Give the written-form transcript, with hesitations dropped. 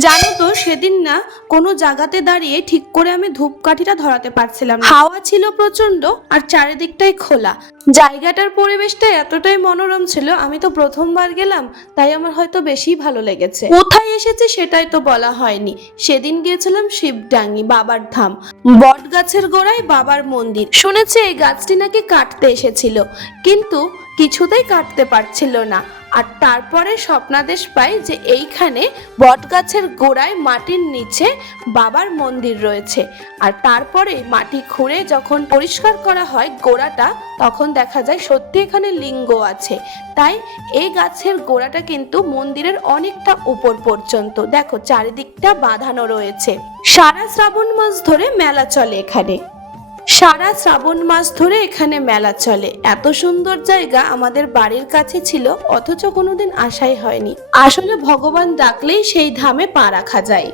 জানো তো সেদিন না কোনো জায়গাতে দাঁড়িয়ে ঠিক করে আমি ধূপকাঠিটা ধরাতে পারছিলাম না। হাওয়া ছিল প্রচন্ড আর চারিদিকটাই খোলা। জায়গাটার পরিবেশটা এতটাই মনোরম ছিল, আমি তো প্রথমবার গেলাম, তাই আমার হয়তো বেশি ভালো লেগেছে। কোথায় এসেছে সেটাই তো বলা হয়নি। সেদিন গিয়েছিলাম শিবডাঙ্গি বাবার ধাম। বট গাছের গোড়ায় বাবার মন্দির। শুনেছি এই গাছটি নাকি কাটতে এসেছিল, কিন্তু কিছুতেই কাটতে পারছিল না। আর তারপরে স্বপ্নাদেশ পাই যে এইখানে বটগাছের গোড়ায় মাটির নিচে বাবার মন্দির রয়েছে। আর তারপরে মাটি খুঁড়ে যখন পরিষ্কার করা হয় গোড়াটা, তখন দেখা যায় সত্যি এখানে লিঙ্গ আছে। তাই এই গাছের গোড়াটা কিন্তু মন্দিরের অনেকটা উপর পর্যন্ত, দেখো চারিদিকটা বাঁধানো রয়েছে। সারা শ্রাবণ মাস ধরে মেলা চলে এখানে। সারা শ্রাবণ মাস ধরে এখানে মেলা চলে। এত সুন্দর জায়গা আমাদের বাড়ির কাছে ছিল, অথচ কোনোদিন আসাই হয়নি। আসলে ভগবান ডাকলেই সেই ধামে পা রাখা যায়।